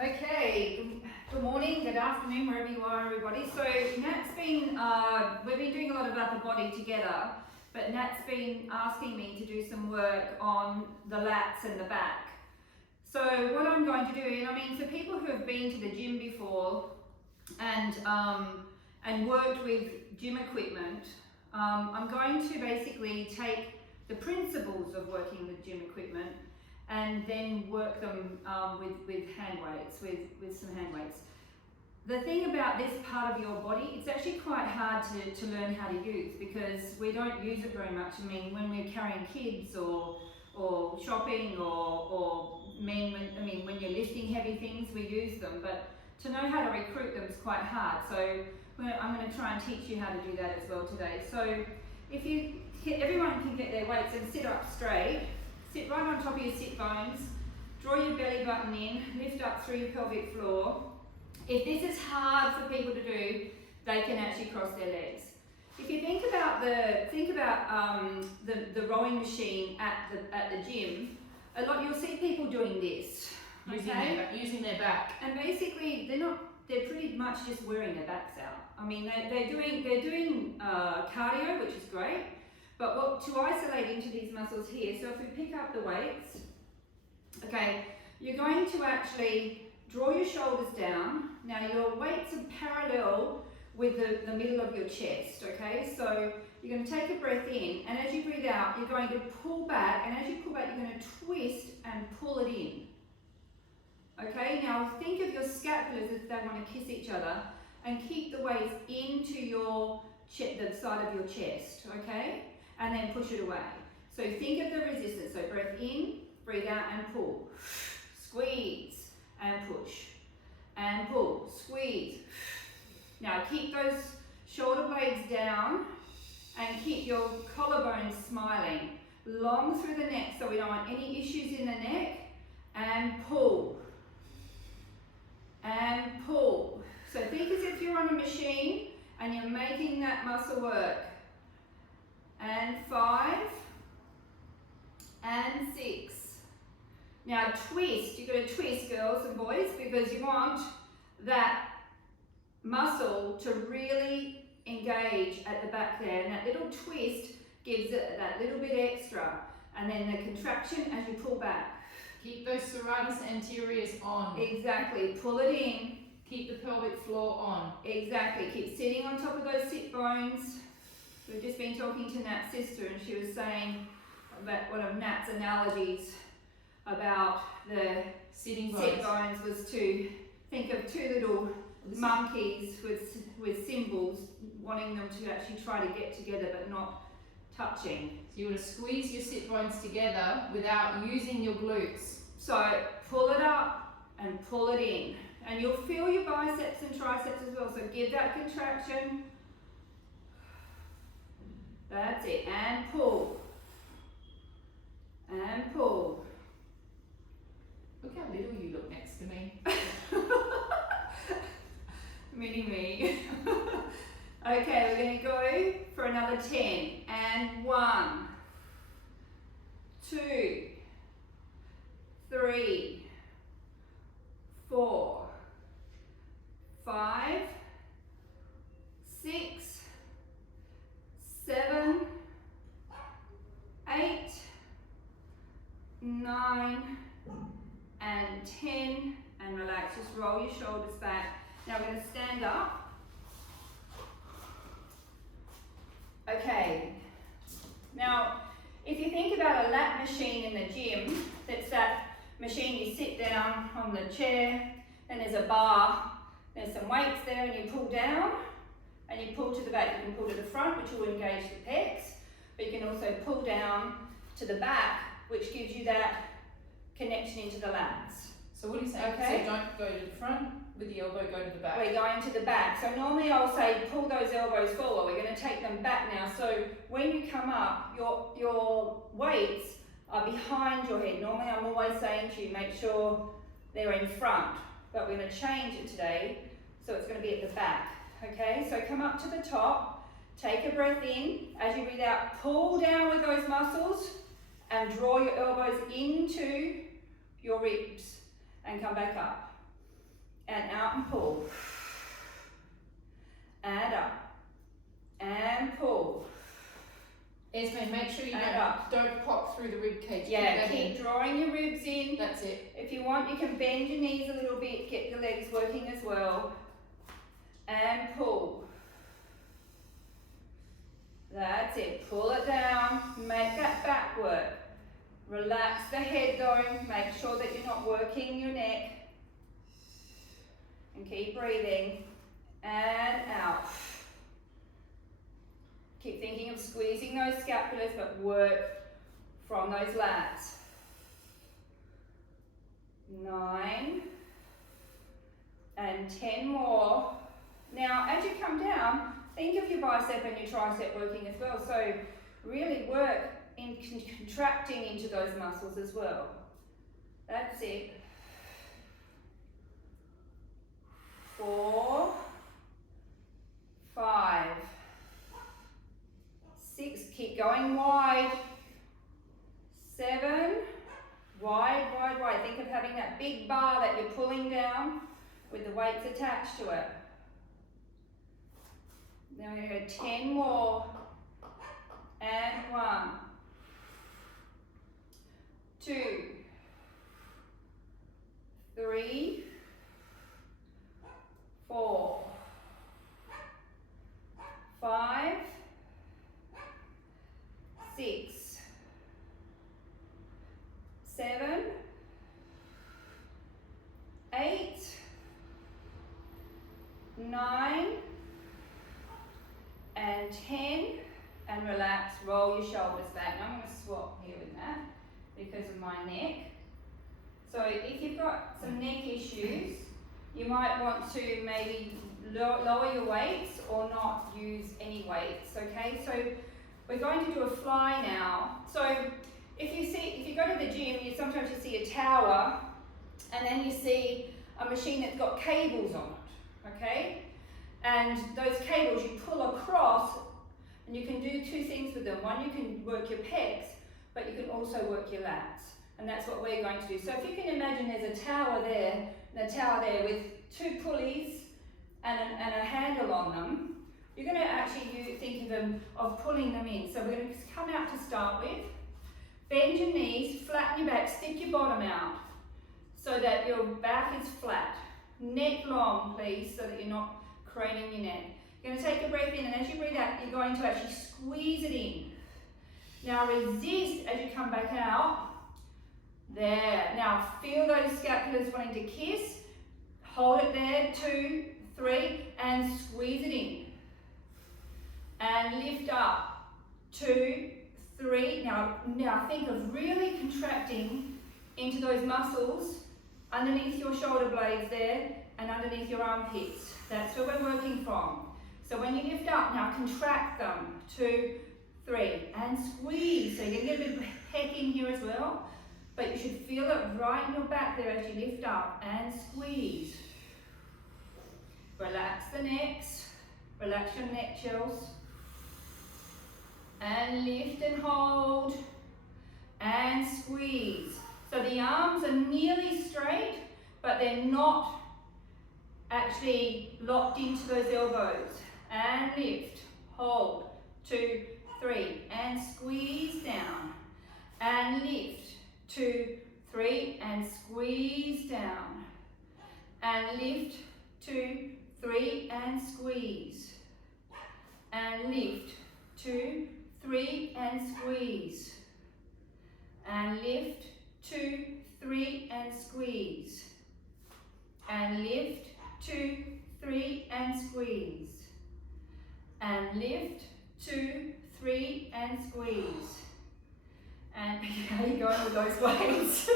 Okay, good morning, good afternoon, wherever you are, everybody. So Nat's been, we've been doing a lot of upper body together, but Nat's been asking me to do some work on the lats and the back. So what I'm going to do, and I mean, for people who have been to the gym before and worked with gym equipment, I'm going to basically take the principles of working with gym equipment and then work them with hand weights, with some hand weights. The thing about this part of your body, it's actually quite hard to learn how to use because we don't use it very much. I mean, when we're carrying kids or shopping or when you're lifting heavy things, we use them. But to know how to recruit them is quite hard. So I'm going to try and teach you how to do that as well today. So everyone can get their weights and sit up straight. Sit right on top of your sit bones, draw your belly button in, lift up through your pelvic floor. If this is hard for people to do, they can actually cross their legs. If you think about the rowing machine at the gym, you'll see people doing this, using their back. And basically they're pretty much just wearing their backs out. I mean, they're doing cardio, which is great. But to isolate into these muscles here, so if we pick up the weights, okay, you're going to actually draw your shoulders down. Now your weights are parallel with the middle of your chest, okay? So you're going to take a breath in, and as you breathe out, you're going to pull back, and as you pull back, you're going to twist and pull it in. Okay, now think of your scapulas as they want to kiss each other, and keep the weights into the side of your chest, okay? And then push it away. So think of the resistance. So breath in, breathe out and pull. Squeeze and push. And pull, squeeze. Now keep those shoulder blades down and keep your collarbones smiling. Long through the neck so we don't want any issues in the neck. And pull. And pull. So think as if you're on a machine and you're making that muscle work. And 5, and 6. Now twist, you've got to twist, girls and boys, because you want that muscle to really engage at the back there, and that little twist gives it that little bit extra, and then the contraction as you pull back. Keep those serratus anteriors on. Exactly, pull it in. Keep the pelvic floor on. Exactly, keep sitting on top of those sit bones. We've just been talking to Nat's sister, and she was saying about one of Nat's analogies about the sit bones was to think of two little monkeys with cymbals, wanting them to actually try to get together but not touching. So you want to squeeze your sit bones together without using your glutes. So pull it up and pull it in, and you'll feel your biceps and triceps as well. So give that contraction. That's it, and pull, and pull. Look how little you look next to me. Mini me. Okay, we're going to go for another 10, and 1, 2, 3, 4, 5, 6, 7, 8, 9, and 10, and relax. Just roll your shoulders back. Now we're going to stand up. Okay. Now, if you think about a lat machine in the gym, that's that machine you sit down on the chair, and there's a bar, there's some weights there, and you pull down. And you pull to the back. You can pull to the front, which will engage the pecs, but you can also pull down to the back, which gives you that connection into the lats. So what do you say? Okay. So don't go to the front with the elbow, go to the back. We're going to the back. So normally I'll say pull those elbows forward. We're going to take them back now. So when you come up, your weights are behind your head. Normally I'm always saying to you, make sure they're in front, but we're going to change it today, so it's going to be at the back. Okay, so come up to the top, take a breath in. As you breathe out, pull down with those muscles and draw your elbows into your ribs and come back up. and out and pull. And up. And pull. Esme, make sure you And don't pop through the rib cage. Yeah, keep drawing your ribs in. That's it. If you want, you can bend your knees a little bit, get your legs working as well. And pull. That's it. Pull it down. Make that back work. Relax the head though. Make sure that you're not working your neck. And keep breathing. And out. Keep thinking of squeezing those scapulars, but work from those lats. 9 and 10 more. Now, as you come down, think of your bicep and your tricep working as well. So really work in contracting into those muscles as well. That's it. 4, 5, 6, keep going wide. 7, wide, wide, wide. Think of having that big bar that you're pulling down with the weights attached to it. Then we're going to go 10 more. And 1, 2, 3, 4, 5, 6, 7, 8, 9, and 10, and relax, roll your shoulders back. Now I'm going to swap here with that because of my neck. So if you've got some neck issues, you might want to maybe lower your weights or not use any weights, okay? So we're going to do a fly now. So if you go to the gym, sometimes you see a tower and then you see a machine that's got cables on it, okay? And those cables you pull across and you can do 2 things with them. One, you can work your pecs, but you can also work your lats. And that's what we're going to do. So if you can imagine there's a tower there, and a tower there with 2 pulleys and a handle on them, you're going to actually think of pulling them in. So we're going to come out to start with. Bend your knees, flatten your back, stick your bottom out so that your back is flat. Neck long, please, so that you're not craning your neck. You're going to take a breath in, and as you breathe out, you're going to actually squeeze it in. Now resist as you come back out. There. Now feel those scapulars wanting to kiss. Hold it there. 2, 3, and squeeze it in. And lift up. 2, 3. Now think of really contracting into those muscles underneath your shoulder blades there and underneath your armpits. That's where we're working from. So when you lift up, now contract them. 2, 3, and squeeze. So you're going to get a bit of heck in here as well, but you should feel it right in your back there as you lift up and squeeze. Relax the necks, relax your neck chills, and lift and hold, and squeeze. So the arms are nearly straight, but they're not actually locked into those elbows. And lift, hold, 2, 3, and squeeze down, and lift, 2, 3, and squeeze down, and lift, 2, 3, and squeeze, and lift, 2, 3, and squeeze, and lift, 2, 3, and squeeze, and lift, 2, 3, and squeeze, and lift, 2, 3, and squeeze. And how are you going with those weights?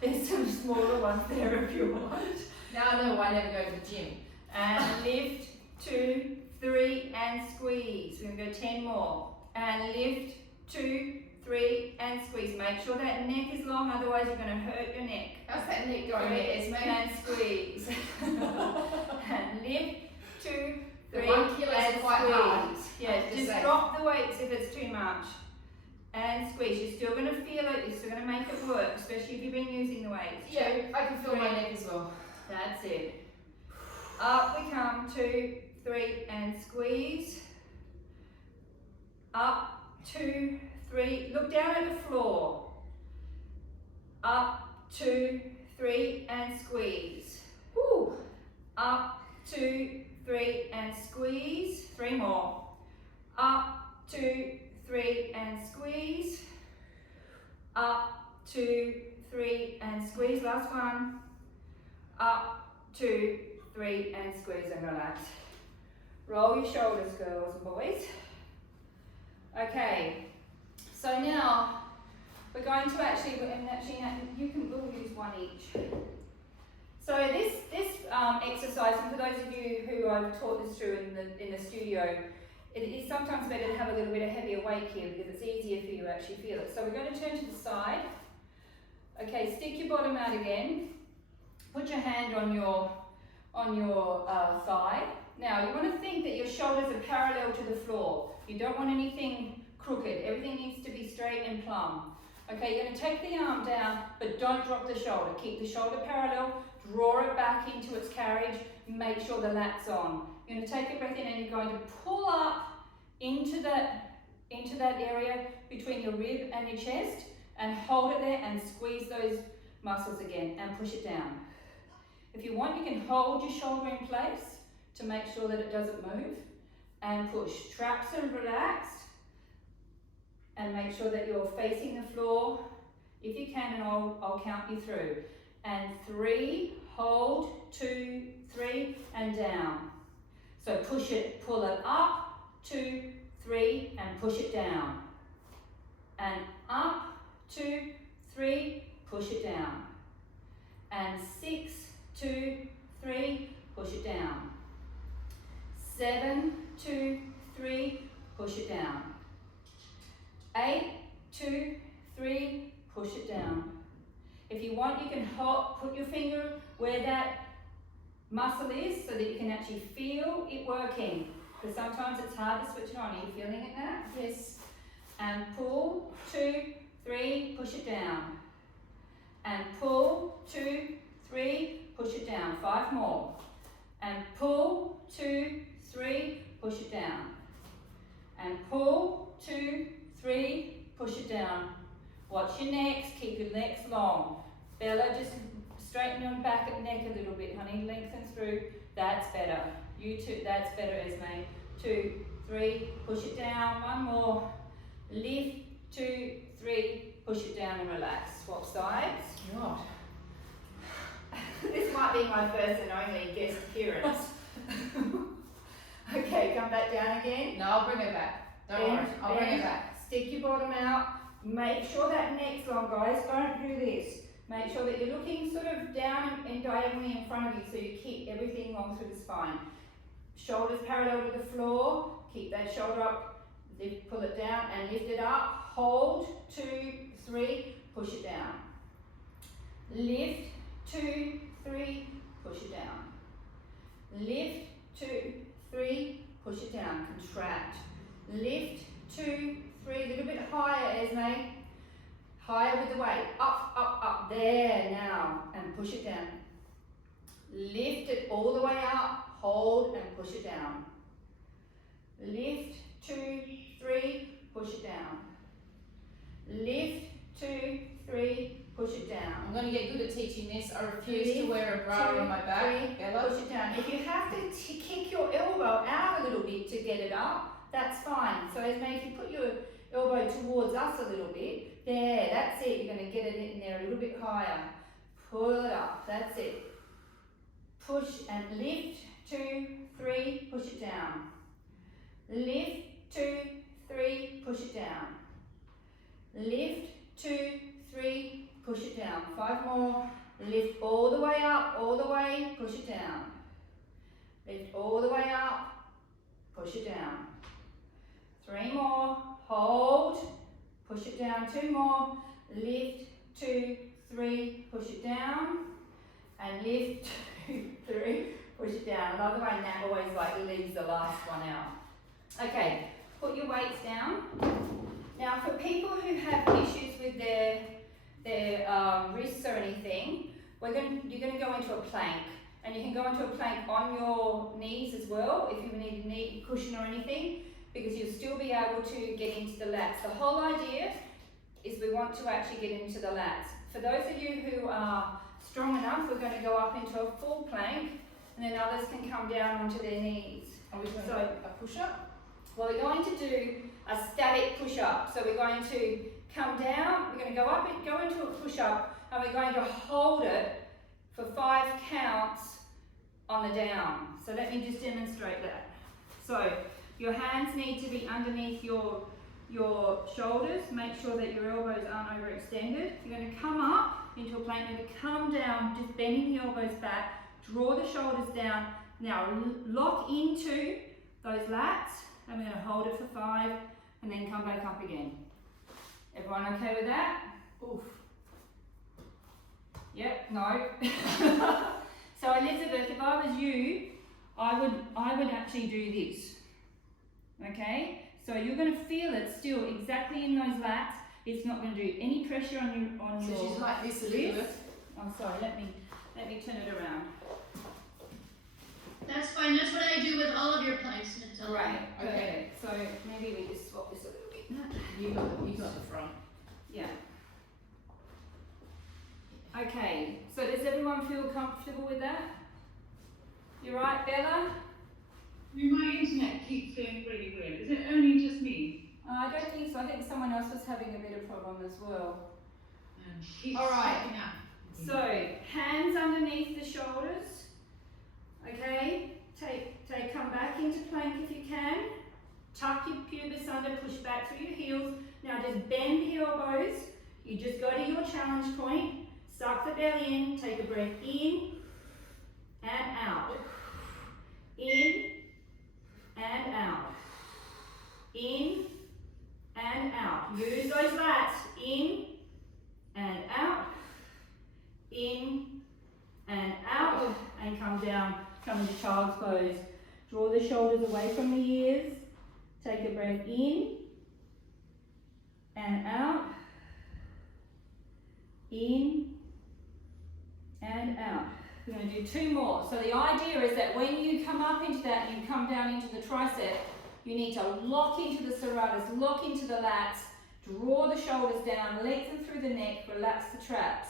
There's some smaller ones there if you want. Now I know why I never go to the gym. And lift, 2, 3, and squeeze. We're going to go 10 more. And lift, 2, 3, and squeeze. Make sure that neck is long, otherwise you're going to hurt your neck. How's that neck going there, Esme? And squeeze. And lift, 2, 3, the 1 kilo and is quite hard. Yeah, just drop the weights if it's too much. And squeeze. You're still going to feel it. You're still going to make it work, especially if you've been using the weights. Yeah, I can feel my neck as well. That's it. Up we come, 2, 3, and squeeze. Up, 2, 3, look down at the floor. Up, 2, 3, and squeeze. Woo. Up, 2, 3, and squeeze. 3 more. Up, 2, 3, and squeeze. Up, 2, 3, and squeeze. Last one. Up, 2, 3, and squeeze and relax. Roll your shoulders, girls and boys. Okay, so now we're going to actually we'll use one each. So this exercise, and for those of you who I've taught this through in the studio, it is sometimes better to have a little bit of heavier weight here because it's easier for you to actually feel it. So we're going to turn to the side. Okay, stick your bottom out again. Put your hand on your thigh. Now you want to think that your shoulders are parallel to the floor. You don't want anything crooked. Everything needs to be straight and plumb. Okay, you're going to take the arm down, but don't drop the shoulder. Keep the shoulder parallel, draw it back into its carriage, make sure the lat's on. You're going to take a breath in and you're going to pull up into that area between your rib and your chest and hold it there and squeeze those muscles again and push it down. If you want, you can hold your shoulder in place to make sure that it doesn't move and push. Traps are relaxed and make sure that you're facing the floor if you can, and I'll count you through. And 3, hold, 2, 3, and down. So push it, pull it up, 2, 3, and push it down. And up, 2, 3, push it down. And 6, 2, 3, push it down. 7, 2, 3, push it down. 8, 2, 3, push it down. If you want, you can put your finger where that muscle is so that you can actually feel it working. Because sometimes it's hard to switch it on. Are you feeling it now? Yes. And pull, 2, 3, push it down. And pull, 2, 3, push it down. 5 more. And pull, 2, 3, push it down. And pull, 2, 3, push it down. Watch your necks, keep your necks long. Bella, just straighten your back and neck a little bit, honey. Lengthen through. That's better. You too, that's better, Esme. 2, 3, push it down. 1 more. Lift, 2, 3, push it down and relax. Swap sides. God. This might be my first and only guest appearance. Okay, come back down again. No, I'll bring it back. Don't worry, I'll bring it back. Stick your bottom out. Make sure that neck's long, guys. Don't do this. Make sure that you're looking sort of down and diagonally in front of you so you keep everything long through the spine. Shoulders parallel to the floor. Keep that shoulder up. Pull it down and lift it up. Hold, 2, 3, push it down. Lift, 2, 3, push it down. Lift, 2, 3, push it down. Contract. Lift, 2, 3, a little bit higher, Esme. Higher with the weight. Up, up, up. There now. And push it down. Lift it all the way up. Hold and push it down. Lift, 2, 3, push it down. Lift, 2, 3, push it down. I'm going to get good at teaching this. I refuse to wear a bra on my back. Bella, push it down. If you have to kick your elbow out a little bit to get it up, that's fine. So Esme, if you put your elbow towards us a little bit, there, that's it. You're going to get it in there a little bit higher. Pull it up, that's it. Push and lift, 2, 3, push it down. Lift, 2, 3, push it down. Lift, 2, 3, push it down. 5 more. Lift all the way up, all the way, push it down. Lift all the way up, push it down. 3 more. Hold, push it down. 2 more. Lift, 2, 3, push it down. And lift, 2, 3, push it down. I love the way Nat always leaves the last one out. Okay, put your weights down. Now for people who have issues with their wrists or anything, you're going to go into a plank, and you can go into a plank on your knees as well if you need a knee cushion or anything, because you'll still be able to get into the lats. The whole idea is we want to actually get into the lats. For those of you who are strong enough, we're going to go up into a full plank, and then others can come down onto their knees. Are we doing So, a push-up? well, we're going to do a static push-up. So we're going to come down, we're going to go up and go into a push-up, and we're going to hold it for 5 counts on the down. So let me just demonstrate that. So your hands need to be underneath your shoulders. Make sure that your elbows aren't overextended. You're going to come up into a plank, you're going to come down, just bending the elbows back, draw the shoulders down. Now lock into those lats, and we're going to hold it for 5 and then come back up again. Everyone okay with that? Oof. Yep, no. So Elizabeth, if I was you, I would actually do this. Okay? So you're going to feel it still exactly in those lats. It's not going to do any pressure on your. So she's like this, Elizabeth. Oh, sorry. Let me turn it around. That's fine. That's what I do with all of your placements. Right. Okay. Okay. So maybe we just swap this a little bit. You got the front. Yeah. Okay. So does everyone feel comfortable with that? You right, Bella? My internet keeps going really weird. Is it only just me? I don't think so. I think someone else was having a bit of problem as well. Keeps All right. stepping up. So hands underneath the shoulders. Okay. Come back into plank if you can. Tuck your pubis under. Push back through your heels. Now just bend the elbows. You just go to your challenge point. Suck the belly in. Take a breath in and out. In and out. In and out. Use those lats. In and out. In and out. And come down. Come into child's pose. Draw the shoulders away from the ears. Take a breath in and out. In and out. We're going to do 2 more. So the idea is that when you come up into that and you come down into the tricep, you need to lock into the serratus, lock into the lats, draw the shoulders down, lengthen through the neck, relax the traps.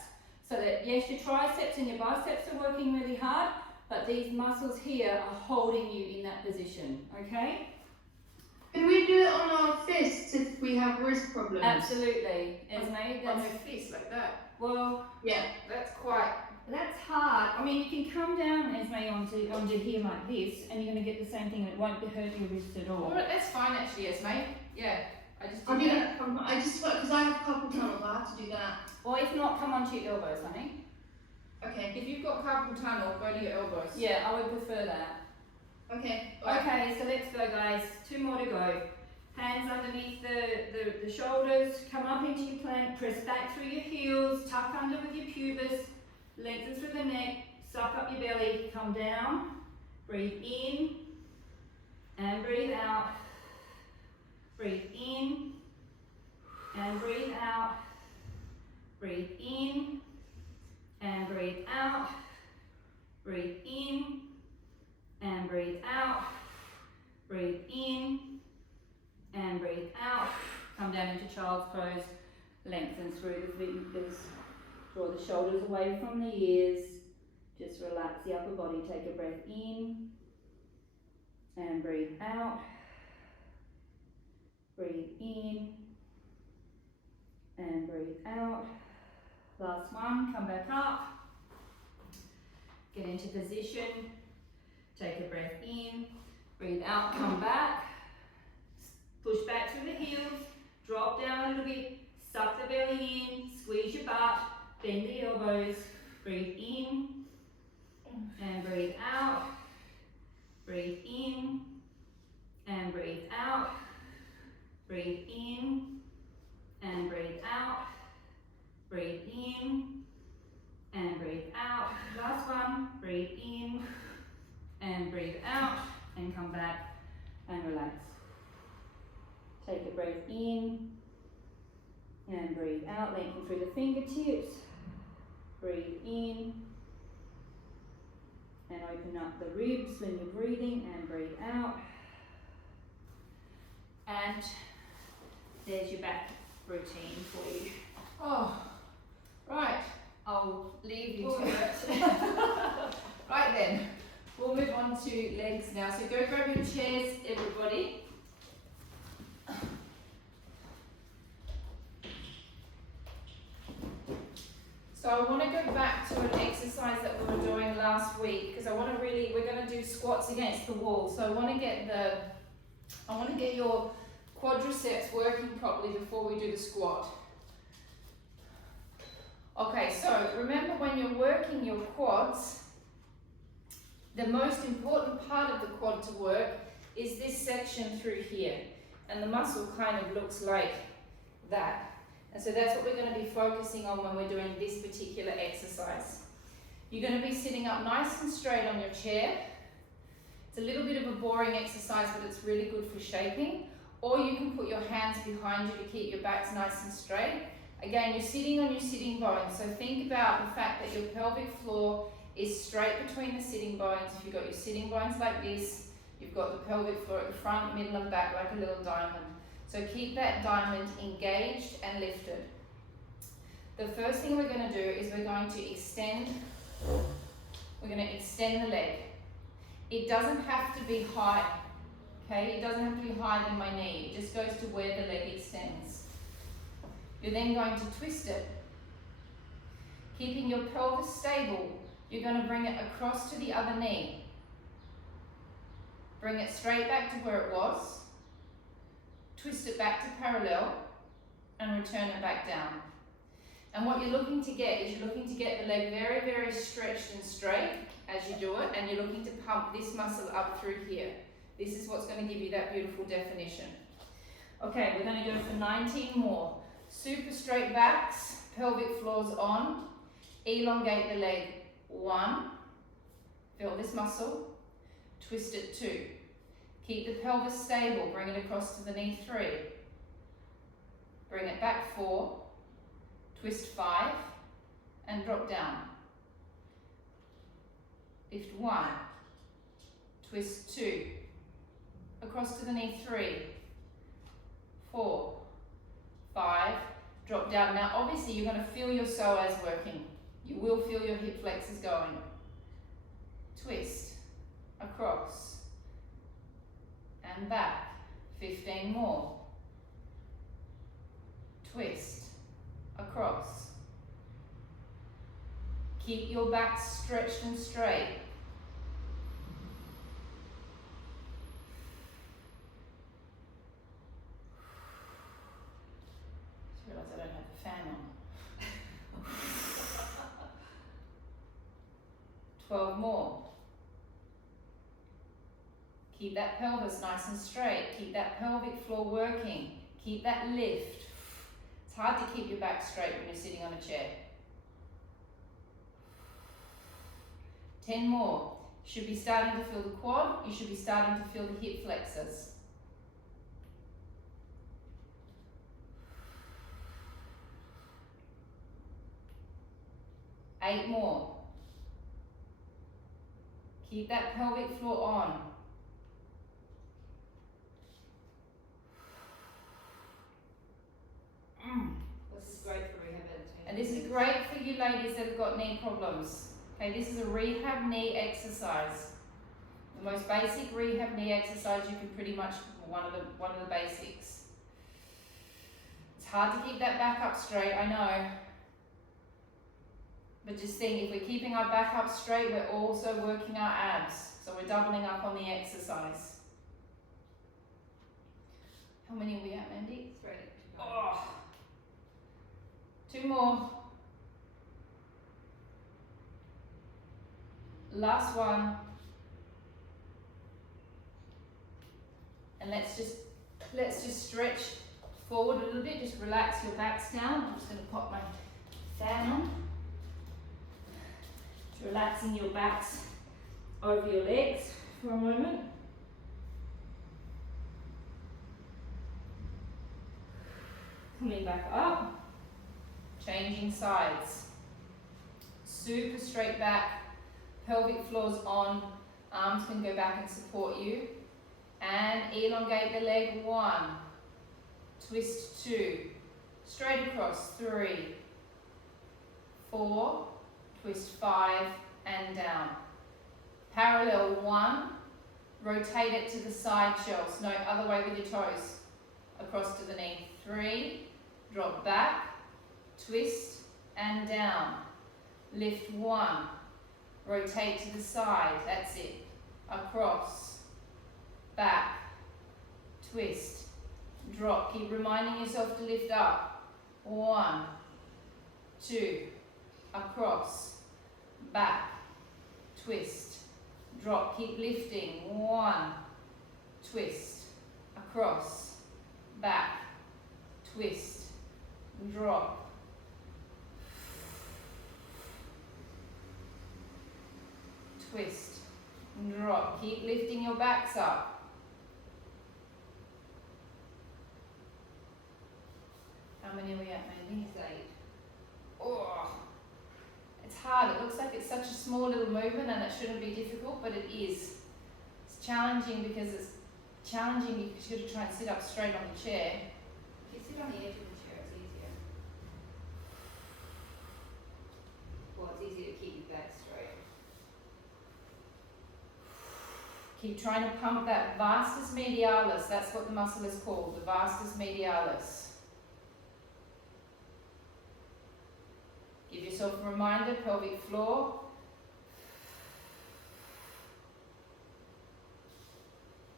So that yes, your triceps and your biceps are working really hard, but these muscles here are holding you in that position, okay? Can we do it on our fists if we have wrist problems? Absolutely, Esme. On That's, her fist like that. well, Yeah. That's quite. that's hard. I mean, you can come down, Esme, onto here like this, and you're going to get the same thing. It won't hurt your wrist at all. Well, that's fine actually, Esme. Yeah. I just I'll did do that. that. I just because I have carpal tunnel, I have to do that. Or if not, come onto your elbows, honey. Okay. If you've got carpal tunnel, go to your elbows. Yeah, I would prefer that. Okay. Okay, so let's go, guys. 2 more to go. Hands underneath the shoulders. Come up into your plank. Press back through your heels. Tuck under with your pubis. Lengthen through the neck. Suck up your belly. Come down. Breathe in. And breathe out. Breathe in. And breathe out. Breathe in. And breathe out. Breathe in. And breathe out. Breathe in. And breathe out. Come down into child's pose. Lengthen through the fingers. Draw the shoulders away from the ears. Just relax the upper body. Take a breath in. And breathe out. Breathe in. And breathe out. Last one. Come back up. Get into position. Take a breath in. Breathe out. Come back. Push back through the heels, drop down a little bit, suck the belly in, squeeze your butt, bend the elbows, breathe in, and breathe out, breathe in, and breathe out, breathe in, and breathe out, breathe in, and breathe out. Last one, breathe in, and breathe out, and come back and relax. Take a breath in and breathe out, lengthen through the fingertips, breathe in. And open up the ribs when you're breathing and breathe out. And there's your back routine for you. Oh, right. I'll leave you Oh, to it. Right then, we'll move on to legs now. So go grab your chairs, everybody. So I want to go back to an exercise that we were doing last week because we're going to do squats against the wall. So I want to get your quadriceps working properly before we do the squat. Okay, so remember when you're working your quads, the most important part of the quad to work is this section through here. And the muscle kind of looks like that. And so that's what we're going to be focusing on when we're doing this particular exercise. You're going to be sitting up nice and straight on your chair. It's a little bit of a boring exercise, but it's really good for shaping. Or you can put your hands behind you to keep your backs nice and straight. Again, you're sitting on your sitting bones. So think about the fact that your pelvic floor is straight between the sitting bones. If you've got your sitting bones like this, you've got the pelvic floor at the front, middle and back like a little diamond. So keep that diamond engaged and lifted. The first thing we're going to do is we're going to extend the leg. It doesn't have to be high, okay? It doesn't have to be higher than my knee. It just goes to where the leg extends. You're then going to twist it. Keeping your pelvis stable, you're going to bring it across to the other knee. Bring it straight back to where it was. Twist it back to parallel and return it back down. And what you're looking to get is you're looking to get the leg very, very stretched and straight as you do it, and you're looking to pump this muscle up through here. This is what's going to give you that beautiful definition. Okay, we're going to go for 19 more. Super straight backs, pelvic floors on, elongate the leg. 1, feel this muscle, twist it 2. Keep the pelvis stable, bring it across to the knee 3. Bring it back 4, twist 5, and drop down. Lift 1, twist 2, across to the knee 3, 4, 5, drop down. Now obviously you're going to feel your psoas working. You will feel your hip flexors going. Twist, across, and back. 15 more. Twist, across. Keep your back stretched and straight. Just realised I don't have the fan on. 12 more. Keep that pelvis nice and straight. Keep that pelvic floor working. Keep that lift. It's hard to keep your back straight when you're sitting on a chair. 10 more. You should be starting to feel the quad. You should be starting to feel the hip flexors. 8 more. Keep that pelvic floor on. This is great for rehabilitation. And this is great for you ladies that have got knee problems. Okay, this is a rehab knee exercise. The most basic rehab knee exercise you can pretty much, one of the basics. It's hard to keep that back up straight, I know. But just think, if we're keeping our back up straight, we're also working our abs. So we're doubling up on the exercise. How many are we at, Mandy? 3. Oh. 2 more. Last one. And let's just stretch forward a little bit. Just relax your backs down. I'm just going to pop my fan on. Just relaxing your backs over your legs for a moment. Coming back up. Changing sides. Super straight back, pelvic floor's on, arms can go back and support you. And elongate the leg, 1, twist 2, straight across, 3, 4, twist 5, and down. Parallel 1, rotate it to the side shelves, no, other way with your toes, across to the knee. 3, drop back, twist, and down. Lift 1, rotate to the side, that's it, across, back, twist, drop. Keep reminding yourself to lift up. 1, 2, across, back, twist, drop. Keep lifting. 1, twist, across, back, twist, drop. Twist, drop. Keep lifting your backs up. How many are we at, maybe? 8. Oh, it's hard. It looks like it's such a small little movement and it shouldn't be difficult, but it is. It's challenging because it's challenging. You should try and sit up straight on the chair. If you sit on the edge of the chair, it's easier. Well, it's easier to keep your back straight. Keep trying to pump that vastus medialis. That's what the muscle is called, the vastus medialis. Give yourself a reminder, pelvic floor.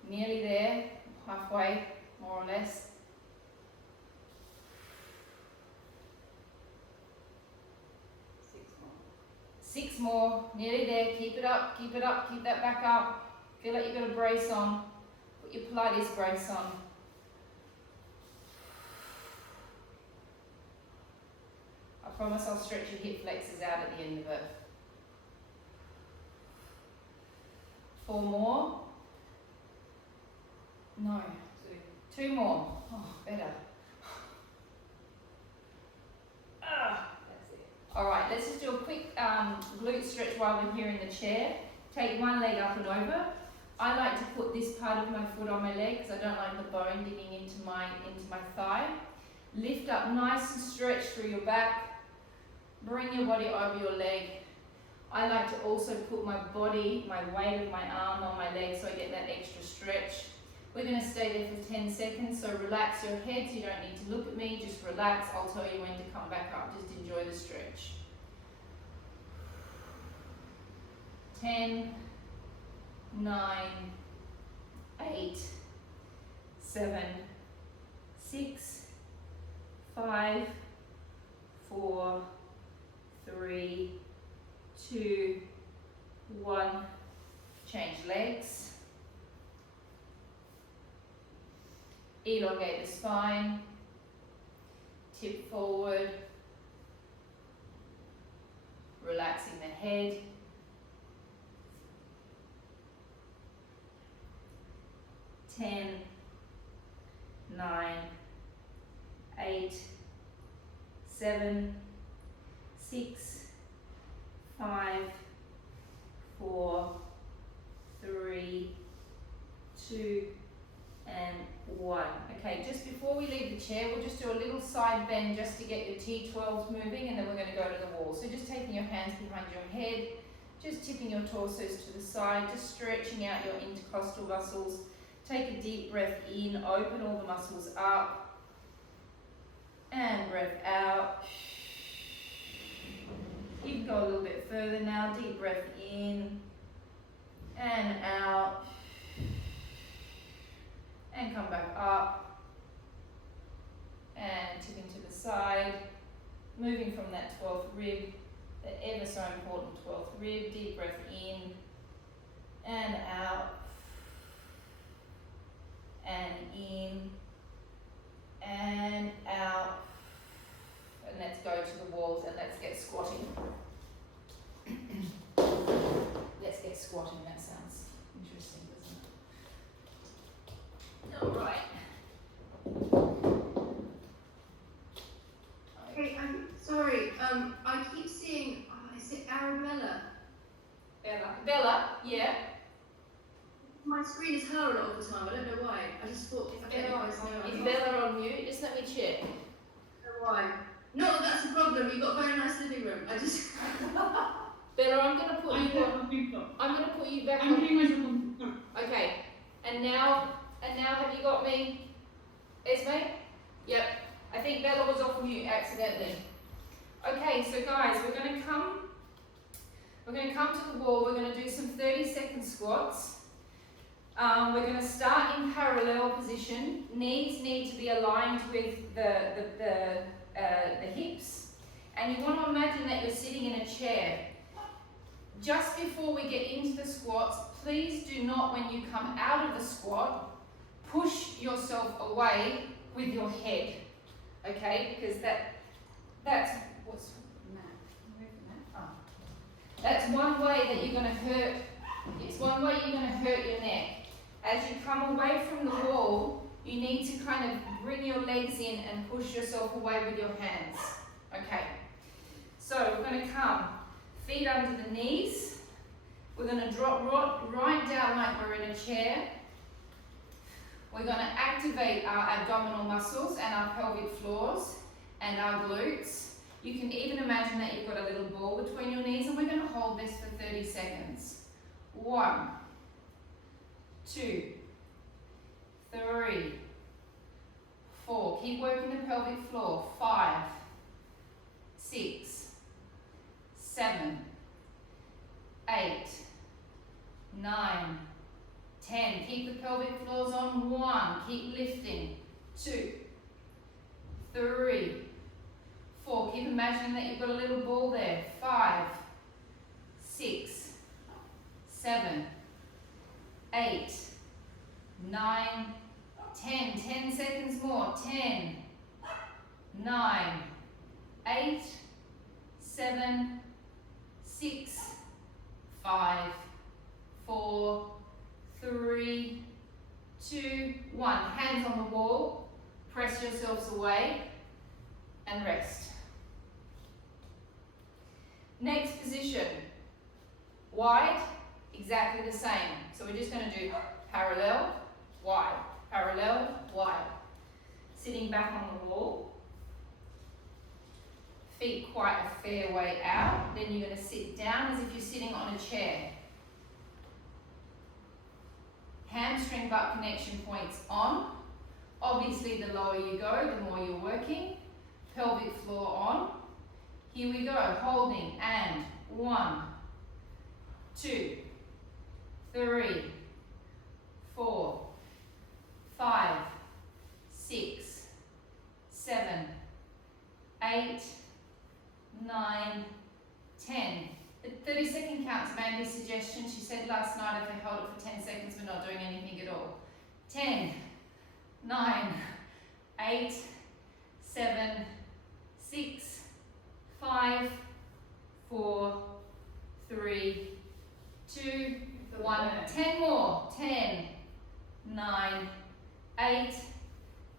Nearly there, halfway, more or less. 6 more, nearly there. Keep it up, keep it up, keep that back up. Feel like you've got a brace on. Put your Pilates brace on. I promise I'll stretch your hip flexors out at the end of it. 4 more. No. 2 more. Oh, better. That's it. Alright, let's just do a quick glute stretch while we're here in the chair. Take one leg up and over. I like to put this part of my foot on my leg because I don't like the bone digging into my thigh. Lift up nice and stretch through your back. Bring your body over your leg. I like to also put my body, my weight of my arm on my leg so I get that extra stretch. We're going to stay there for 10 seconds, so relax your head. You don't need to look at me, just relax. I'll tell you when to come back up. Just enjoy the stretch. 10, 9, 8, 7, 6, 5, 4, 3, 2, 1. Change legs. Elongate the spine. Tip forward. Relaxing the head. 10, 9, 8, 7, 6, 5, 4, 3, 2, and 1. Okay, just before we leave the chair, we'll just do a little side bend just to get your T12s moving, and then we're going to go to the wall. So just taking your hands behind your head, just tipping your torsos to the side, just stretching out your intercostal muscles. Take a deep breath in, open all the muscles up, and breath out. You can go a little bit further now. Deep breath in and out, and come back up, and tipping to the side, moving from that 12th rib, the ever so important 12th rib. Deep breath in and out, and in and out, and let's go to the walls and let's get squatting. Let's get squatting. That sounds interesting, doesn't it? All right. Hey, I'm sorry. I keep seeing, is it Bella, yeah? My screen is her a lot of the time. I don't know why. I just thought if I get you guys know. Is Bella on mute? Just let me check. I don't know why. Not that that's a problem. You've got a very nice living room. I just. Bella, I'm gonna put you. I'm gonna put you back on. Okay. And now have you got me, Esme? Yep. I think Bella was off mute accidentally. Okay, so guys, we're gonna come to the wall. We're gonna do some 30-second squats. We're going to start in parallel position. Knees need to be aligned with the hips. And you want to imagine that you're sitting in a chair. Just before we get into the squats, please do not, when you come out of the squat, push yourself away with your head. Okay? Because that's what's that's one way that you're going to hurt. It's one way you're going to hurt your neck. As you come away from the wall, you need to kind of bring your legs in and push yourself away with your hands. Okay, so we're going to come feet under the knees. We're going to drop right down like we're in a chair. We're going to activate our abdominal muscles and our pelvic floors and our glutes. You can even imagine that you've got a little ball between your knees, and we're going to hold this for 30 seconds. 1, 2, 3, 4. Keep working the pelvic floor. 5, 6, 7, 8, 9, 10. Keep the pelvic floors on. 1. Keep lifting. 2, 3, 4. Keep imagining that you've got a little ball there. 5, 6, 7, 8, 9, 10. 10 seconds more. 10, 9, 8, 7, 6, 5, 4, 3, 2, 1. Hands on the wall. Press yourselves away and rest. Next position. Wide. Exactly the same. So we're just going to do parallel, wide, parallel, wide. Sitting back on the wall. Feet quite a fair way out. Then you're going to sit down as if you're sitting on a chair. Hamstring butt connection points on. Obviously the lower you go, the more you're working. Pelvic floor on. Here we go, holding, and 1, 2, 3, 4, 5, 6, 7, 8, 9, 10. The 30-second count's Mandy's suggestion. She said last night if I hold it for 10 seconds, we're not doing anything at all. 10, 9, 8, 7, 6, 5, 4, 3, 2, 1. 10 more. 10, 9, 8,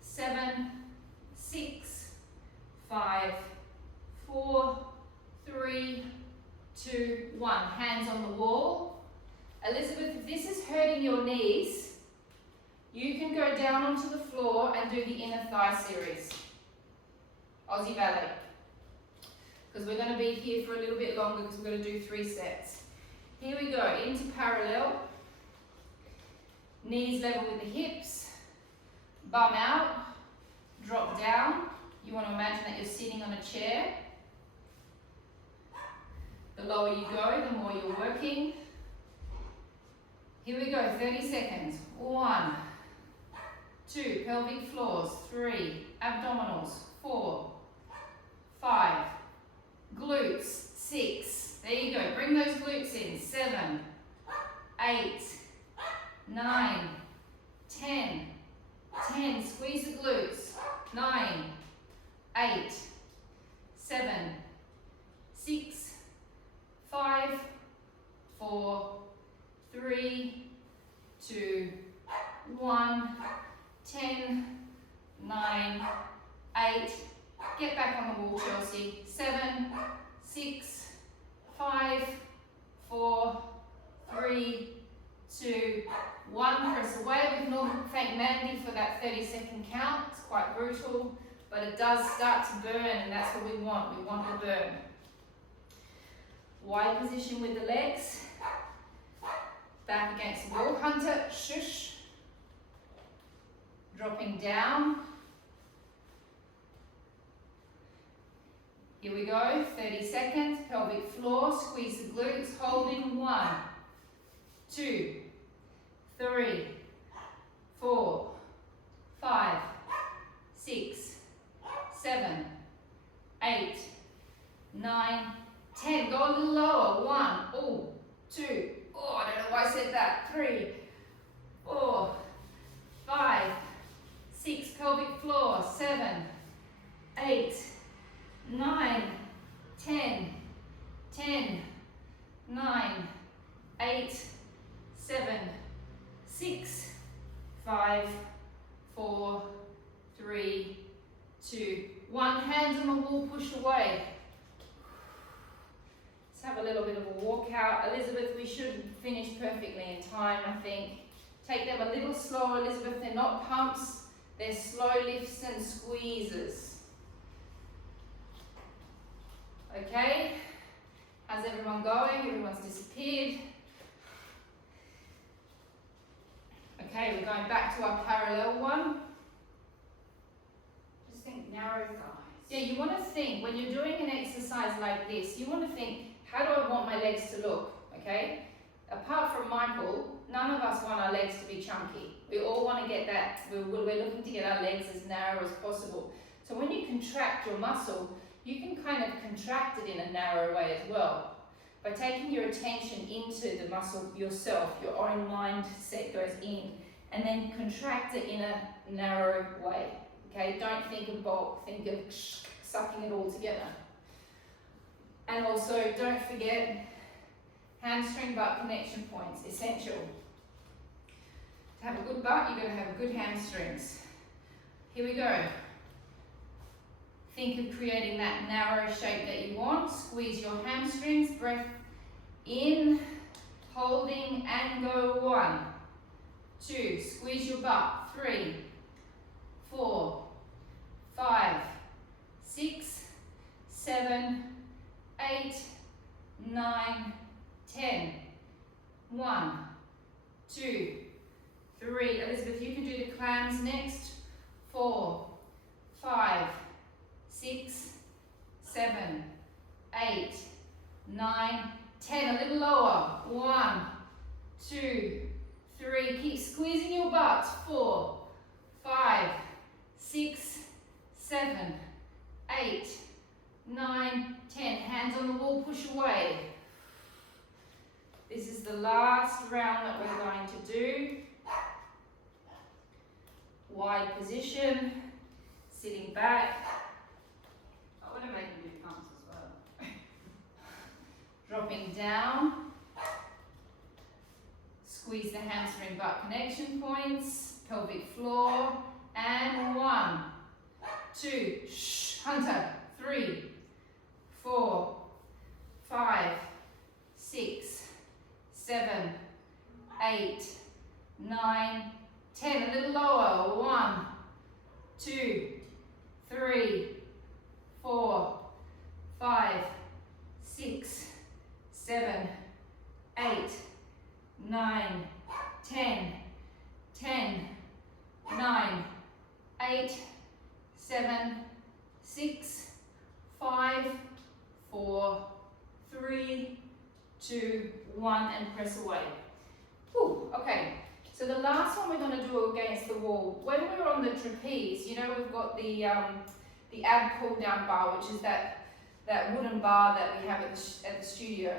7, 6, 5, 4, 3, 2, 1. Hands on the wall. Elizabeth, if this is hurting your knees, you can go down onto the floor and do the inner thigh series. Aussie ballet. Because we're going to be here for a little bit longer because we're going to do 3 sets. Here we go, into parallel. Knees level with the hips. Bum out. Drop down. You want to imagine that you're sitting on a chair. The lower you go, the more you're working. Here we go, 30 seconds. 1, 2, pelvic floors. 3, abdominals. 4, 5, glutes. 6, there you go, bring those glutes in. 7, 8, 9, 10, 10, squeeze the glutes. 9, 8, 7, 6, 5, 4, 3, 2, 1, 10, 9, 8, get back on the wall, Chelsea. 7, 6, 5, 4, 30-second count. It's quite brutal, but it does start to burn, and that's what we want. We want the burn. Wide position with the legs. Back against the wall. Hunter, shush. Dropping down. Here we go, 30 seconds, pelvic floor, squeeze the glutes, holding 1, 2, 3, 4, 5, 6, 7, 8, 9, 10. Go a little lower. 1, oh, 2, oh, I don't know why I said that. 3, 4, 5, 6, pelvic floor, 7, 8, 9, 10, 10, 9, 8, 7, 6, 5, 4, 3, 2, 1. Hands on the wall, push away. Let's have a little bit of a walkout. Elizabeth, we should finish perfectly in time, I think. Take them a little slower, Elizabeth. They're not pumps, they're slow lifts and squeezes. Okay, how's everyone going? Everyone's disappeared. Okay, we're going back to our parallel one. Just think narrow thighs. Yeah, you want to think, when you're doing an exercise like this, you want to think, how do I want my legs to look? Okay, apart from Michael, none of us want our legs to be chunky. We all want to get that, we're looking to get our legs as narrow as possible. So when you contract your muscle, you can kind of contract it in a narrow way as well. By taking your attention into the muscle yourself, your own mindset goes in, and then contract it in a narrow way. Okay, don't think of bulk, think of sucking it all together. And also, don't forget hamstring butt connection points, essential. To have a good butt, you're going to have good hamstrings. Here we go. Think of creating that narrow shape that you want. Squeeze your hamstrings, breath in, holding, and go. 1, 2, squeeze your butt. 3, 4, 5, 6, 7, 8, 9, 10. 1, 2, 3. Elizabeth, you can do the clams next. 4, 5, 6, 7, 8, 9, 10. A little lower. 1, 2, 3. Keep squeezing your butt. 4, 5, 6, 7, 8, 9, 10. Hands on the wall, push away. This is the last round that we're going to do. Wide position, sitting back. I want to make them do pumps as well. Dropping down. Squeeze the hamstring butt connection points, pelvic floor, and 1, 2, Hunter, 3, 4, 5, 6, 7, 8, 9, 10. A little lower. 1, 2, 3, 4, 5, 6, 7, 8, 9, 10, 10, 9, 8, 7, 6, 5, 4, 3, 2, 1, and press away. Whew, okay, so the last one we're going to do against the wall. When we're on the trapeze, you know, we've got the ab pull down bar, which is that wooden bar that we have at the studio.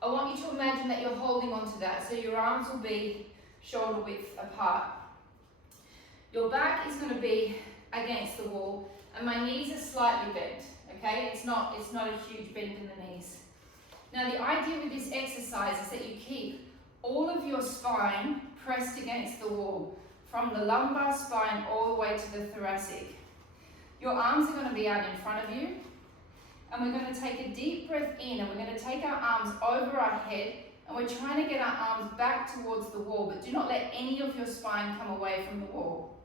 I want you to imagine that you're holding onto that, so your arms will be shoulder width apart. Your back is going to be against the wall, and my knees are slightly bent. Okay, it's not a huge bend in the knees. Now the idea with this exercise is that you keep all of your spine pressed against the wall, from the lumbar spine all the way to the thoracic. Your arms are going to be out in front of you, and we're going to take a deep breath in, and we're going to take our arms over our head, and we're trying to get our arms back towards the wall, but do not let any of your spine come away from the wall.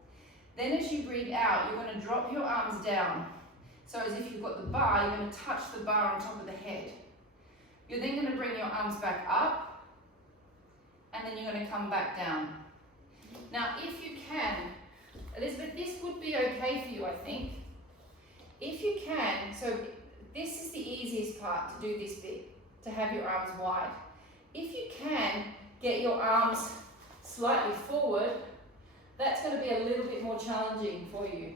Then as you breathe out, you're going to drop your arms down. So as if you've got the bar, you're going to touch the bar on top of the head. You're then going to bring your arms back up, and then you're going to come back down. Now, if you can, Elizabeth, this would be okay for you, I think. If you can, so this is the easiest part to do this bit, to have your arms wide. If you can get your arms slightly forward, that's going to be a little bit more challenging for you.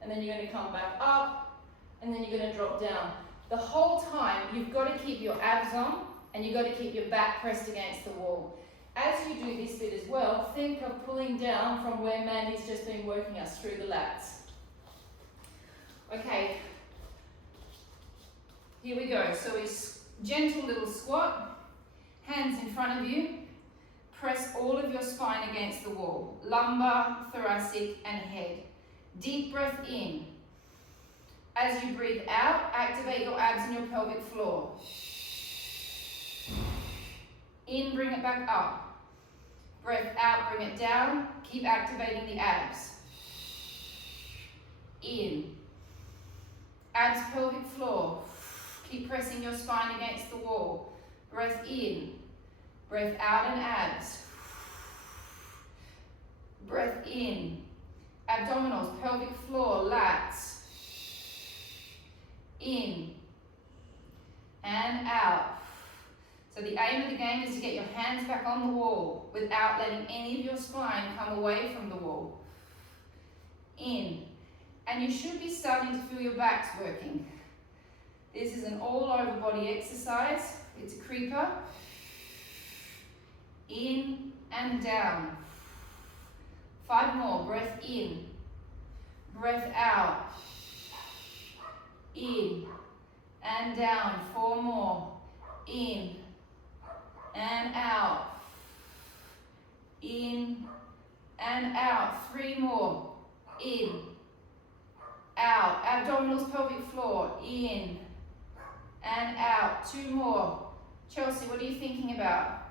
And then you're going to come back up, and then you're going to drop down. The whole time, you've got to keep your abs on, and you've got to keep your back pressed against the wall. As you do this bit as well, think of pulling down from where Mandy's just been working us through the lats. Okay, here we go. So it's gentle little squat, hands in front of you, press all of your spine against the wall, lumbar, thoracic and head. Deep breath in. As you breathe out, activate your abs and your pelvic floor. In, bring it back up. Breath out, bring it down. Keep activating the abs. In. Abs, pelvic floor. Keep pressing your spine against the wall. Breath in. Breath out and abs. Breath in. Abdominals, pelvic floor, lats. In. And out. So the aim of the game is to get your hands back on the wall without letting any of your spine come away from the wall. In. And you should be starting to feel your backs working. This is an all over body exercise. It's a creeper. In and down. 5 more. Breath in. Breath out. In and down. 4 more. In and out. In and out. 3 more. In. Out. Abdominals, pelvic floor. In and out. 2 more. Chelsea, what are you thinking about?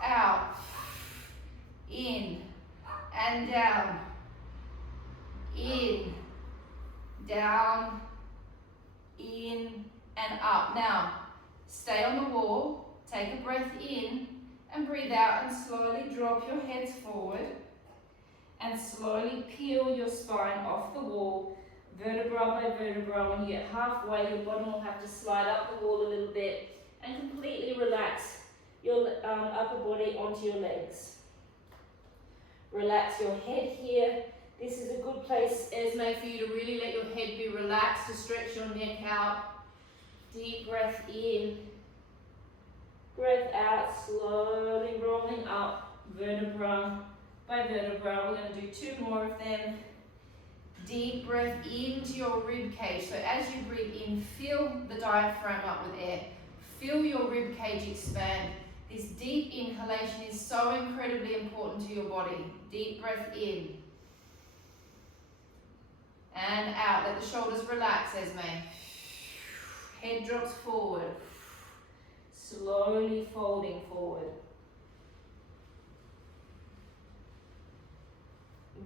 Out. In and down. In. Down. In and up. Now, stay on the wall. Take a breath in and breathe out and slowly drop your heads forward and slowly peel your spine off the wall, vertebra by vertebra. When you get halfway, your bottom will have to slide up the wall a little bit and completely relax your upper body onto your legs. Relax your head here. This is a good place, Esme, for you to really let your head be relaxed, to stretch your neck out. Deep breath in. Breath out, slowly rolling up, vertebra by vertebra. We're going to do 2 more of them. Deep breath into your rib cage. So as you breathe in, fill the diaphragm up with air. Feel your rib cage expand. This deep inhalation is so incredibly important to your body. Deep breath in. And out. Let the shoulders relax, Esme. Head drops forward. Slowly folding forward.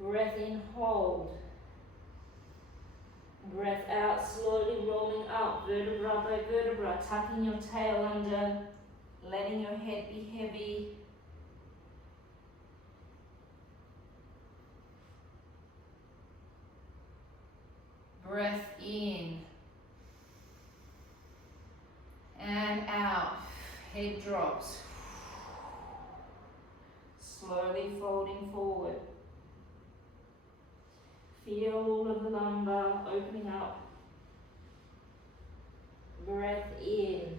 Breath in, hold. Breath out, slowly rolling up, vertebra by vertebra, tucking your tail under, letting your head be heavy. Breath in. And out. Head drops. Slowly folding forward. Feel all of the lumbar opening up. Breath in.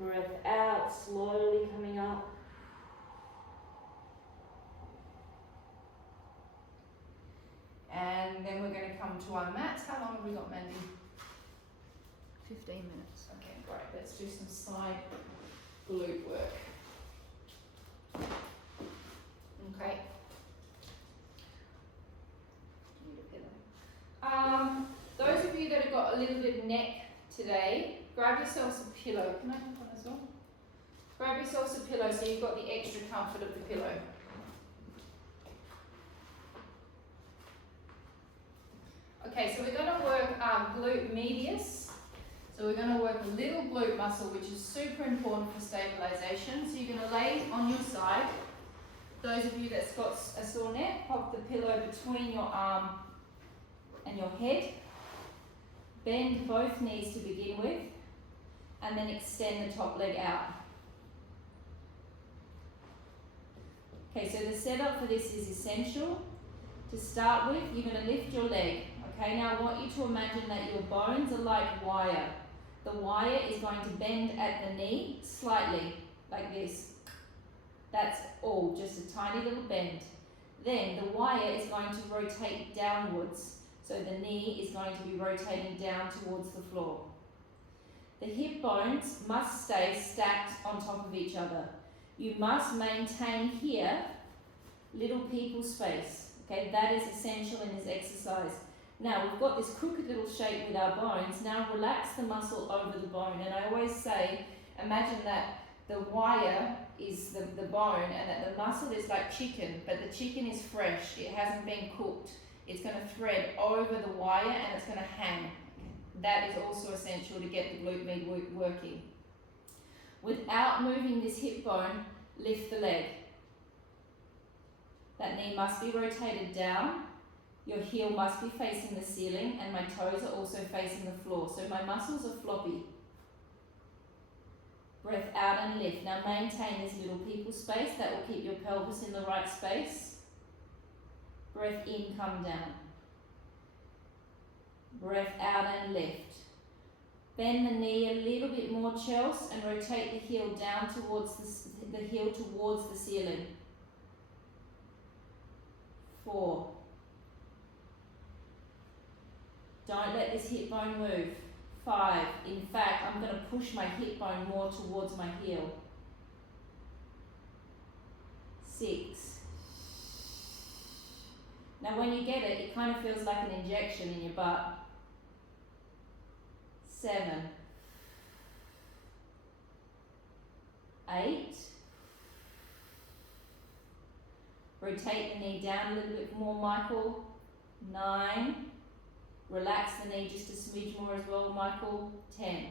Breath out, slowly coming up. And then we're going to come to our mats. How long have we got, Mandy? 15 minutes. Okay, great. Let's do some side glute work. Okay. Those of you that have got a little bit of neck today, grab yourselves a pillow. Can I have one as well? Grab yourselves a pillow so you've got the extra comfort of the pillow. Okay, so we're going to work our glute medius. So we're going to work a little glute muscle, which is super important for stabilization. So you're going to lay on your side. Those of you that's got a sore neck, pop the pillow between your arm and your head. Bend both knees to begin with, and then extend the top leg out. Okay, so the setup for this is essential. To start with, you're going to lift your leg. Okay, now I want you to imagine that your bones are like wire. The wire is going to bend at the knee slightly, like this. That's all, just a tiny little bend. Then the wire is going to rotate downwards, so the knee is going to be rotating down towards the floor. The hip bones must stay stacked on top of each other. You must maintain here little people space. Okay, that is essential in this exercise. Now we've got this crooked little shape with our bones. Now relax the muscle over the bone. And I always say, imagine that the wire is the bone and that the muscle is like chicken, but the chicken is fresh. It hasn't been cooked. It's going to thread over the wire and it's going to hang. That is also essential to get the glute med working. Without moving this hip bone, lift the leg. That knee must be rotated down. Your heel must be facing the ceiling and my toes are also facing the floor. So my muscles are floppy. Breath out and lift. Now maintain this little people space. That will keep your pelvis in the right space. Breath in, come down. Breath out and lift. Bend the knee a little bit more, Chels, and rotate the heel down towards the heel towards the ceiling. 4. Don't let this hip bone move. 5. In fact, I'm going to push my hip bone more towards my heel. 6. Now when you get it, it kind of feels like an injection in your butt. 7. 8. Rotate the knee down a little bit more, Michael. 9. Relax the knee just a smidge more as well, Michael. 10.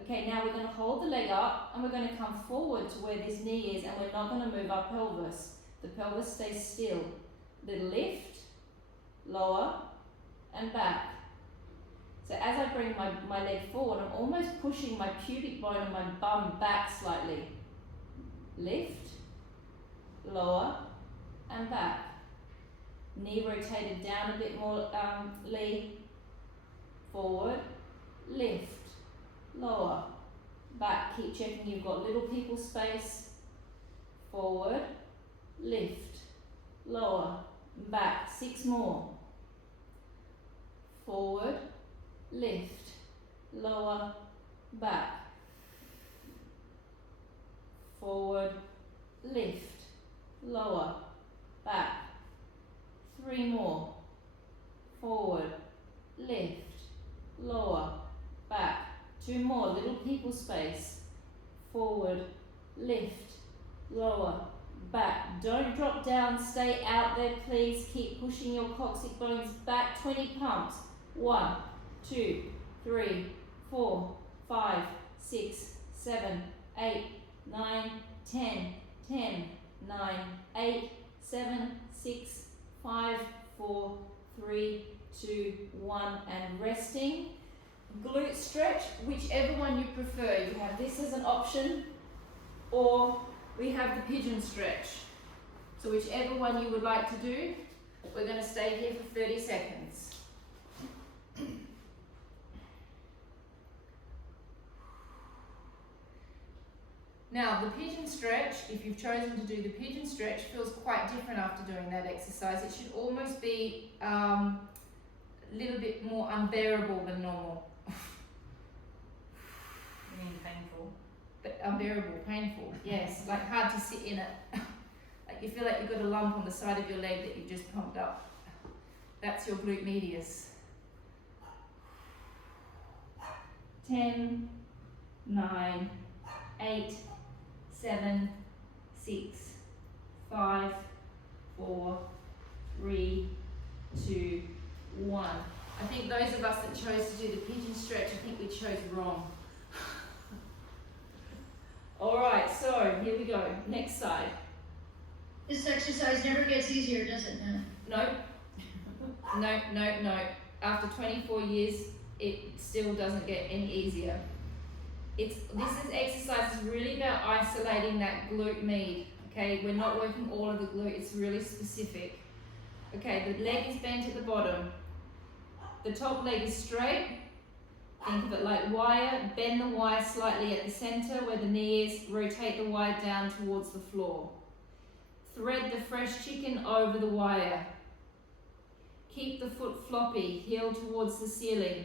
Okay, now we're going to hold the leg up and we're going to come forward to where this knee is and we're not going to move our pelvis. The pelvis stays still. Little lift, lower, and back. So as I bring my leg forward, I'm almost pushing my pubic bone and my bum back slightly. Lift, lower, and back. Knee rotated down a bit more, Lee. Forward, lift, lower, back. Keep checking you've got little people space. Forward, lift, lower, back. 6 more. Forward, lift, lower, back. Forward, lift, lower, back. 3 more. Forward, lift, lower, back. 2 more. Little people space. Forward, lift, lower, back. Don't drop down. Stay out there, please. Keep pushing your coccyx bones back. 20 pumps. 1, 2, 3, 4, 5, 6, 7, 8, 9, 10, 10, 9, 8, 7, 6, 5, 4, 3, 2, 1, and resting. Glute stretch, whichever one you prefer. You have this as an option, or we have the pigeon stretch. So whichever one you would like to do, we're going to stay here for 30 seconds. Now, the pigeon stretch, if you've chosen to do the pigeon stretch, feels quite different after doing that exercise. It should almost be a little bit more unbearable than normal. You mean painful? But unbearable, painful, yes. Like hard to sit in it. Like you feel like you've got a lump on the side of your leg that you've just pumped up. That's your glute medius. 10, 9, 8, 7, 6, 5, 4, 3, 2, 1. I think those of us that chose to do the pigeon stretch, I think we chose wrong. Alright, so here we go. Next side. This exercise never gets easier, does it now? No. No. After 24 years, it still doesn't get any easier. This exercise is really about isolating that glute med. Okay, we're not working all of the glute, it's really specific. Okay, the leg is bent at the bottom. The top leg is straight. Think of it like wire. Bend the wire slightly at the center where the knee is. Rotate the wire down towards the floor. Thread the fresh chicken over the wire. Keep the foot floppy, heel towards the ceiling.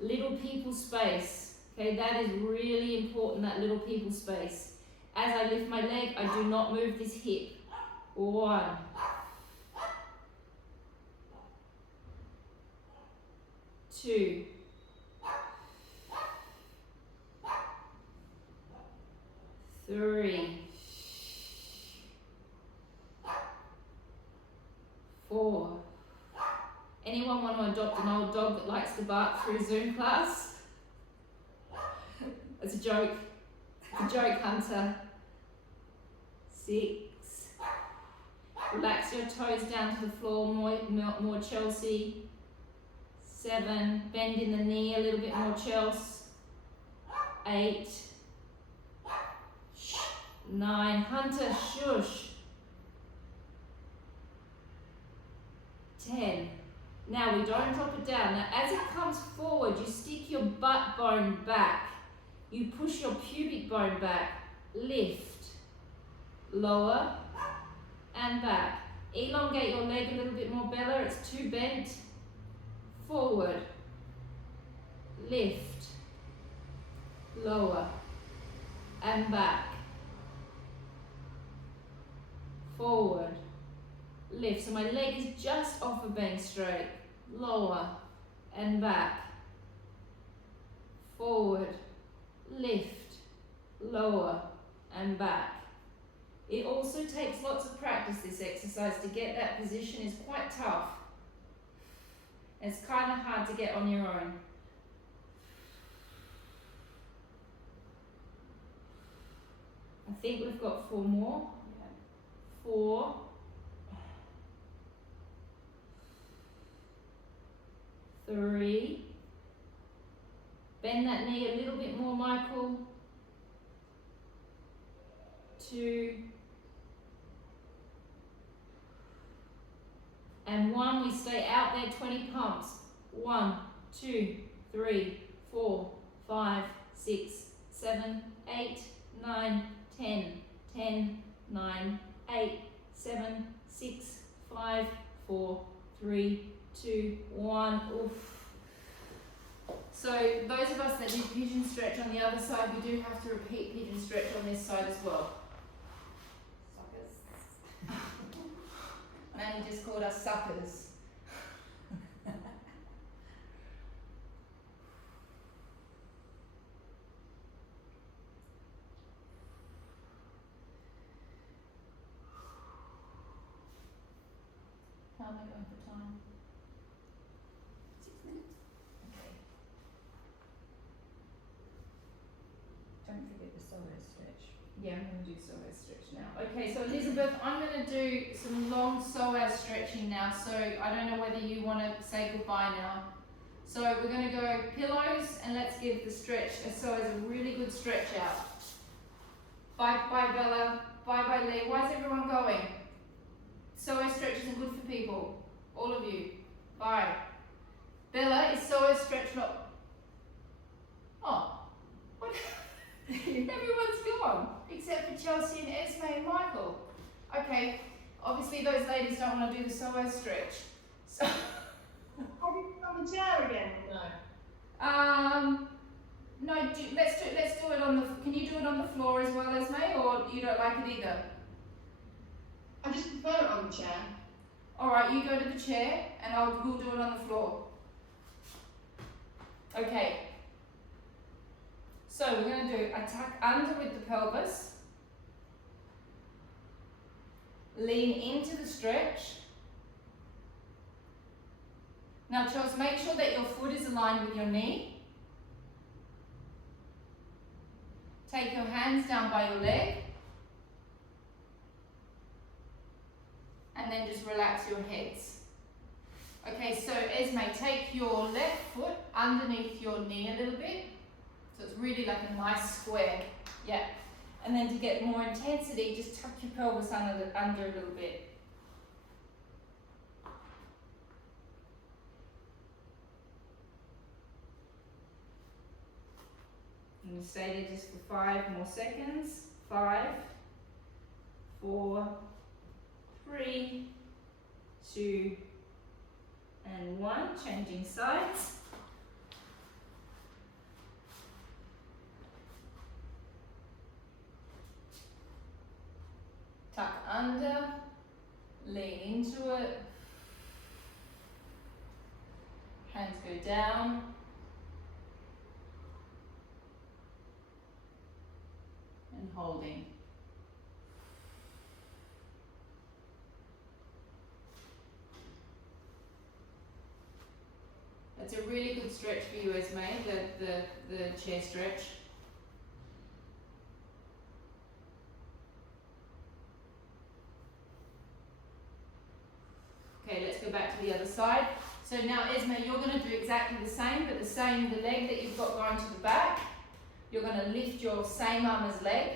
Little people space. Okay, that is really important, that little people space. As I lift my leg, I do not move this hip. 1. 2. 3. 4. Anyone want to adopt an old dog that likes to bark through Zoom class? It's a joke. It's a joke, Hunter. 6. Relax your toes down to the floor, more Chelsea. 7. Bend in the knee a little bit more, Chelsea. 8. 9. Hunter, shush. 10. Now we don't drop it down. Now as it comes forward, you stick your butt bone back. You push your pubic bone back. Lift. Lower. And back. Elongate your leg a little bit more, Bella. It's too bent. Forward. Lift. Lower. And back. Forward. Lift. So my leg is just off of being straight. Lower and back. Forward. Lift. Lower and back. It also takes lots of practice, this exercise. To get that position is quite tough. It's kind of hard to get on your own. I think we've got 4 more. 4. 3. Bend that knee a little bit more, Michael. 2. And 1. We stay out there 20 pumps. 1, 2, 3, 4, 5, 6, 7, 8, 9, 10. 10, 9, 8, 7, 6, 5, 4, 3, 2, 1. Oof. So those of us that do pigeon stretch on the other side, we do have to repeat pigeon stretch on this side as well. Suckers. Manny just called us suckers. How am I going for time? 6 minutes. Okay. Don't forget the solo stretch. Yeah, I'm going to do solo stretch now. Okay, so Elizabeth, I'm going to do some long psoas stretching now. So I don't know whether you want to say goodbye now. So we're going to go pillows and let's give the stretch a psoas a really good stretch out. Bye bye Bella. Bye bye Lee. Why is everyone going? Psoas stretches are good for people. All of you. Bye. Bella, is psoas stretch not... Oh. What? Everyone's gone. Except for Chelsea and Esme and Michael. Okay. Obviously those ladies don't want to do the psoas stretch. So... Have you put on the chair again? No. No, let's do it on the... Can you do it on the floor as well, Esme, or you don't like it either? I just prefer it on the chair. Alright, you go to the chair and we'll do it on the floor. Okay. So we're going to do attack under with the pelvis. Lean into the stretch. Now Charles, make sure that your foot is aligned with your knee. Take your hands down by your leg. And then just relax your heads. Okay, so Esme, take your left foot underneath your knee a little bit. So it's really like a nice square. Yeah. And then to get more intensity, just tuck your pelvis under a little bit. I'm going to stay there just for 5 more seconds. 5, 4, 3, 2, and 1. Changing sides. Tuck under, lean into it. Hands go down. And holding. That's a really good stretch for you, Esme, the chair stretch. Okay, let's go back to the other side. So now, Esme, you're going to do exactly the same, but the leg that you've got going to the back, you're going to lift your same arm as leg,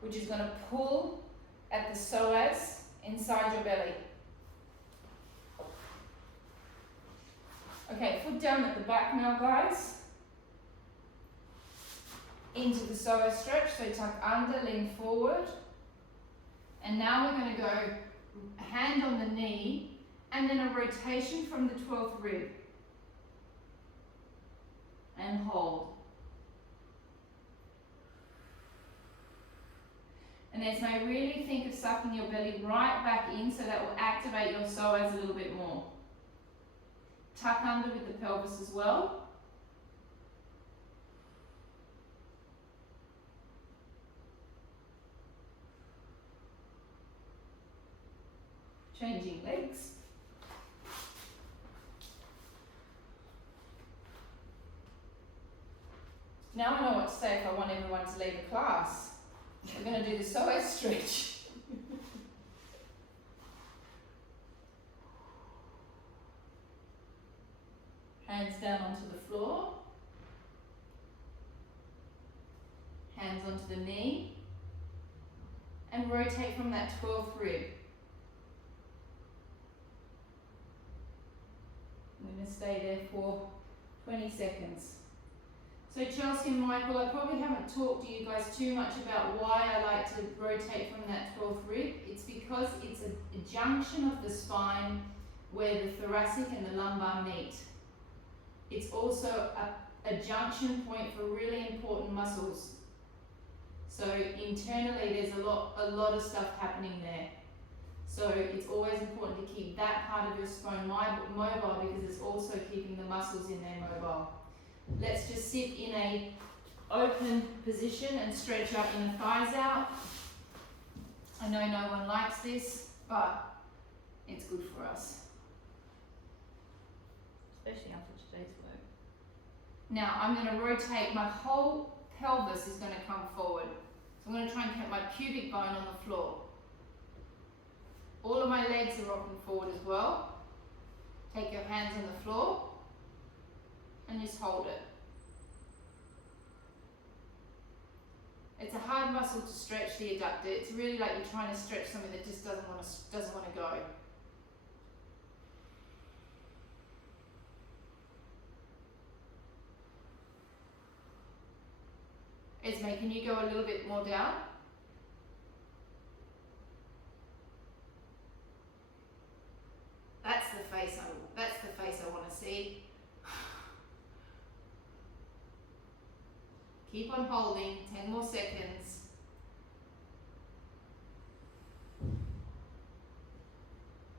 which is going to pull at the psoas inside your belly. Okay, foot down at the back now, guys. Into the psoas stretch, so tuck under, lean forward. And now we're going to go hand on the knee, and then a rotation from the 12th rib. And hold. And Esme, really think of sucking your belly right back in, so that will activate your psoas a little bit more. Tuck under with the pelvis as well. Changing legs. Now I know what to say if I want everyone to leave the class. We're going to do the psoas stretch. Hands down onto the floor. Hands onto the knee. And rotate from that 12th rib. I'm going to stay there for 20 seconds. So Chelsea and Michael, I probably haven't talked to you guys too much about why I like to rotate from that 12th rib. It's because it's a junction of the spine where the thoracic and the lumbar meet. It's also a junction point for really important muscles. So internally there's a lot of stuff happening there. So it's always important to keep that part of your spine mobile, because it's also keeping the muscles in there mobile. Let's just sit in a open position and stretch our inner thighs out. I know no one likes this, but it's good for us. Especially after today's work. Now I'm going to rotate, my whole pelvis is going to come forward. So I'm going to try and keep my pubic bone on the floor. All of my legs are rocking forward as well. Take your hands on the floor and just hold it. It's a hard muscle to stretch, the adductor. It's really like you're trying to stretch something that just doesn't want to go. Esme, can you go a little bit more down? That's the face I want to see. Keep on holding, 10 more seconds.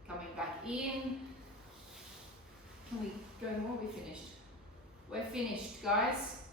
Coming back in. Can we go more? We're finished. We're finished, guys.